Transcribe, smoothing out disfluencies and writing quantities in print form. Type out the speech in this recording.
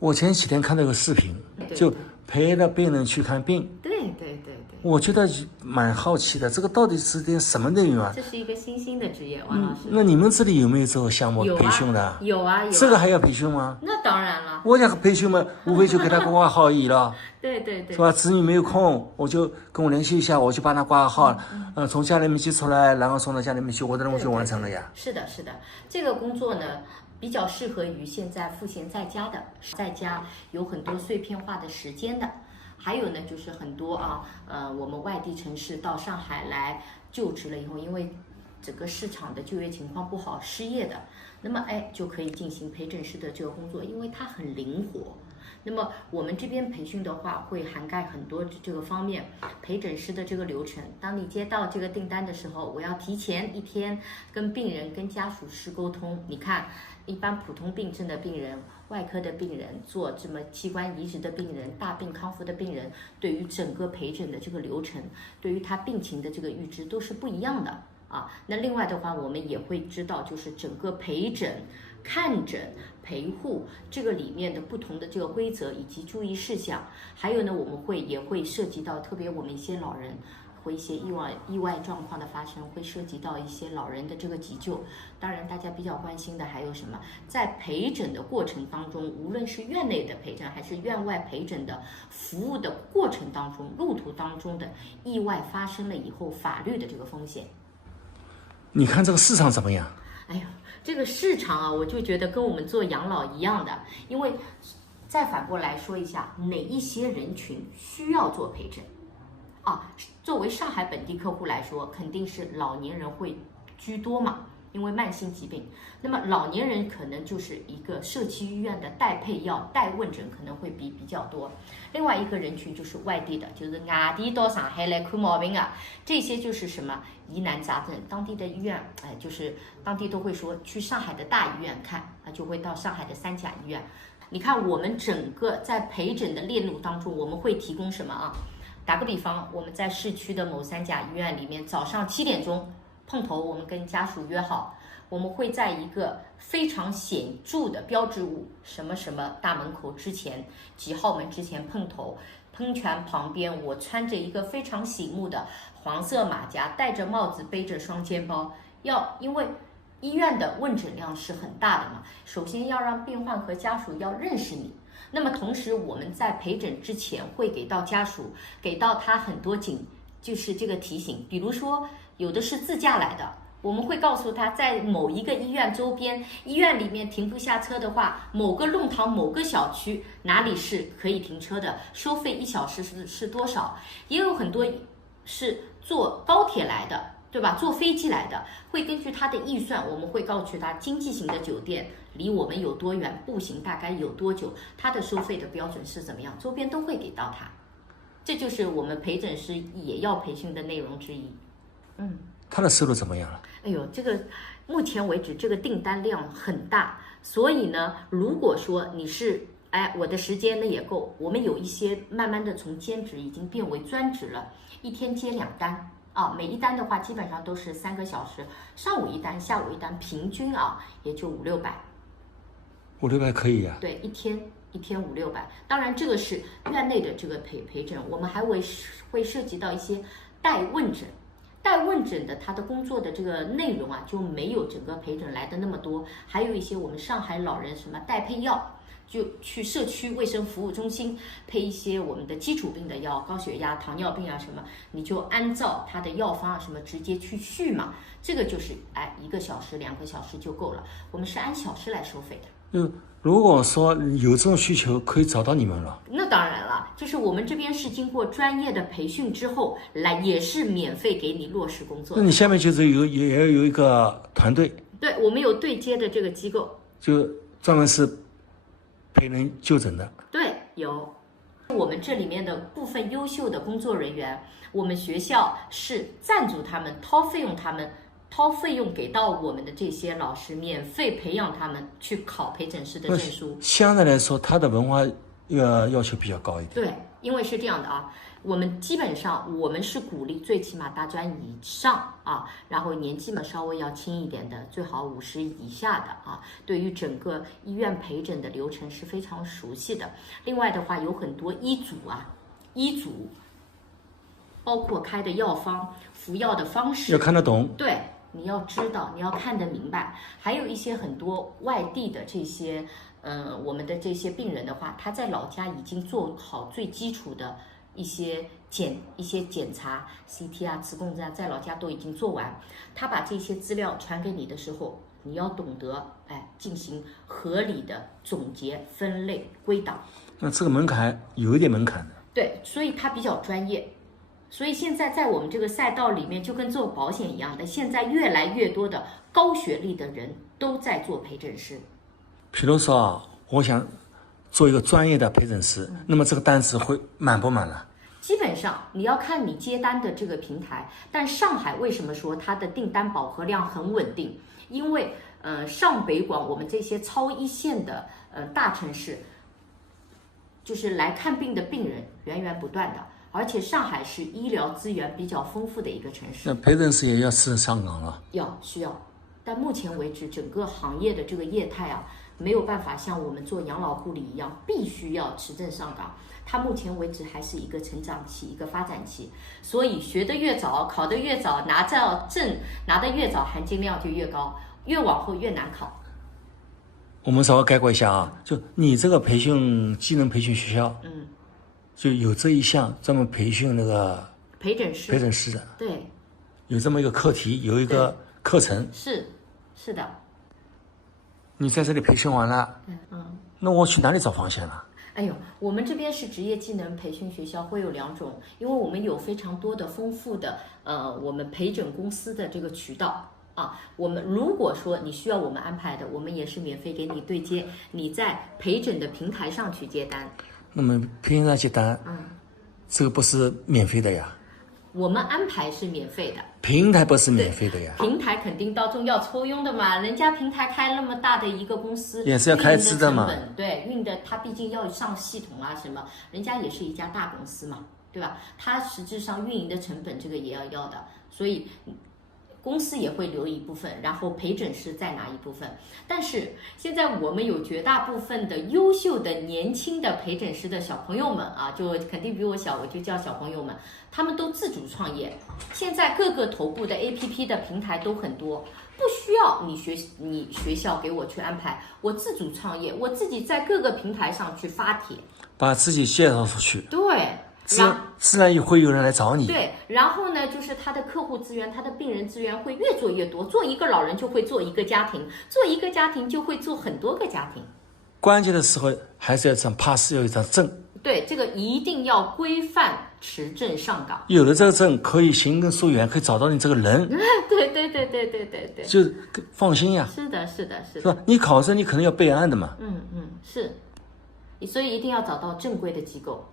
我前几天看到个视频，就陪了病人去看病。对。我觉得蛮好奇的，这个到底是点什么内容啊？这是一个新兴的职业，王老师。那你们这里有没有这个项目培训的？有啊。这个还要培训吗？那当然了。我想培训嘛，无非就给他挂号而已了。对，是吧？子女没有空，我就跟我联系一下，我就帮他挂号，从家里面寄出来，然后送到家里面去，我的任务就完成了呀。是的，这个工作呢，比较适合于现在赋闲在家的，在家有很多碎片化的时间的。还有呢，就是很多我们外地城市到上海来就职了以后，因为整个市场的就业情况不好，失业的，那么就可以进行陪诊师的这个工作，因为它很灵活。那么我们这边培训的话，会涵盖很多这个方面，陪诊师的这个流程。当你接到这个订单的时候，我要提前1天跟病人、跟家属师沟通。你看，一般普通病症的病人、外科的病人、做这么器官移植的病人、大病康复的病人，对于整个陪诊的这个流程，对于他病情的这个预知都是不一样的啊。那另外的话，我们也会知道，就是整个陪诊、看诊、陪护这个里面的不同的这个规则以及注意事项。还有呢，我们也会涉及到，特别我们一些老人或一些意外状况的发生，会涉及到一些老人的这个急救。当然大家比较关心的还有什么，在陪诊的过程当中，无论是院内的陪诊还是院外陪诊的服务的过程当中，路途当中的意外发生了以后法律的这个风险。你看这个市场怎么样？哎呦，这个市场我就觉得跟我们做养老一样的，因为再反过来说一下，哪一些人群需要做陪诊作为上海本地客户来说，肯定是老年人会居多嘛，因为慢性疾病。那么老年人可能就是一个社区医院的代配药、代问诊可能会比较多。另外一个人群就是外地的，就是外地到上海来看毛病啊，这些就是什么疑难杂症，当地的医院，就是当地都会说去上海的大医院看，就会到上海的3甲医院。你看我们整个在陪诊的链路当中，我们会提供什么啊？打个比方，我们在市区的某3甲医院里面，早上7点钟碰头，我们跟家属约好，我们会在一个非常显著的标志物什么什么大门口之前，几号门之前碰头。喷泉旁边，我穿着一个非常醒目的黄色马甲，戴着帽子，背着双肩包，因为医院的问诊量是很大的嘛，首先要让病患和家属要认识你。那么同时我们在陪诊之前会给到家属，给到他很多就是这个提醒，比如说有的是自驾来的，我们会告诉他，在某一个医院周边，医院里面停不下车的话，某个弄堂某个小区哪里是可以停车的，收费1小时是多少。也有很多是坐高铁来的，对吧？坐飞机来的，会根据他的预算，我们会告诉他经济型的酒店离我们有多远，步行大概有多久，他的收费的标准是怎么样，周边都会给到他。这就是我们陪诊师也要培训的内容之一。他的收入怎么样了？哎呦，这个目前为止这个订单量很大，所以呢，如果说你是我的时间呢也够，我们有一些慢慢的从兼职已经变为专职了，一天接2单每一单的话基本上都是3个小时，上午一单，下午一单，平均也就500-600可以呀。对，一天500-600。当然这个是院内的这个陪诊，我们还会涉及到一些代问诊。代问诊的他的工作的这个内容就没有整个陪诊来的那么多，还有一些我们上海老人什么代配药，就去社区卫生服务中心配一些我们的基础病的药，高血压、糖尿病什么，你就按照他的药方什么直接去续嘛，这个就是1个小时、2个小时就够了，我们是按小时来收费的。如果说有这种需求，可以找到你们了。那当然了，就是我们这边是经过专业的培训之后来，也是免费给你落实工作的。那你下面就是也要有一个团队？对，我们有对接的这个机构，就专门是陪人就诊的。对，有。我们这里面的部分优秀的工作人员，我们学校是赞助他们，掏费用给到我们的这些老师，免费培养他们去考陪诊师的证书。相对来说，他的文化要求比较高一点。对，因为是这样的啊，我们基本上我们是鼓励最起码大专以上啊，然后年纪嘛稍微要轻一点的，最好50以下的啊，对于整个医院陪诊的流程是非常熟悉的。另外的话，有很多医嘱包括开的药方、服药的方式，要看得懂。对，你要知道，你要看得明白。还有一些很多外地的这些，我们的这些病人的话，他在老家已经做好最基础的一些检查 ，CT 啊、磁共振啊，在老家都已经做完。他把这些资料传给你的时候，你要懂得进行合理的总结、分类、归档。那这个门槛有一点门槛的。对，所以他比较专业。所以现在在我们这个赛道里面，就跟做保险一样的，现在越来越多的高学历的人都在做陪诊师。比如说啊，我想做一个专业的陪诊师，那么这个单子会满不满了？基本上你要看你接单的这个平台，但上海为什么说它的订单饱和量很稳定？因为上北广我们这些超一线的大城市，就是来看病的病人源源不断的。而且上海是医疗资源比较丰富的一个城市，那陪诊师也要是上岗了，需要，但目前为止，整个行业的这个业态啊，没有办法像我们做养老护理一样，必须要持证上岗。它目前为止还是一个成长期，一个发展期，所以学得越早，考得越早，拿到证拿得越早，含金量就越高，越往后越难考。我们稍微概括一下啊，就你这个技能培训学校，就有这一项专门培训那个陪诊师的，对，有这么一个课题，有一个课程，是的。你在这里培训完了，那我去哪里找方向了？哎呦，我们这边是职业技能培训学校，会有2种，因为我们有非常多的丰富的我们陪诊公司的这个渠道啊。我们如果说你需要我们安排的，我们也是免费给你对接，你在陪诊的平台上去接单。那么平台接单，这个不是免费的呀？我们安排是免费的，平台不是免费的呀？平台肯定当中要抽佣的嘛，人家平台开那么大的一个公司，也是要开支的嘛。对，运的它毕竟要上系统啊什么，人家也是一家大公司嘛，对吧？它实质上运营的成本这个也要的，所以公司也会留一部分，然后陪诊师再拿一部分。但是现在我们有绝大部分的优秀的年轻的陪诊师的小朋友们啊，就肯定比我小，我就叫小朋友们，他们都自主创业。现在各个头部的 APP 的平台都很多，不需要你学校给我去安排，我自主创业，我自己在各个平台上去发帖，把自己介绍出去。对。自然也会有人来找你。对，然后呢，就是他的客户资源、他的病人资源会越做越多。做一个老人就会做一个家庭，做一个家庭就会做很多个家庭。关键的时候还是要张 pass， 要一张证。对，这个一定要规范持证上岗。有了这个证，可以行根溯源，可以找到你这个人。对，就放心呀。是的。是吧？你考试你可能要备案的嘛。是。所以一定要找到正规的机构。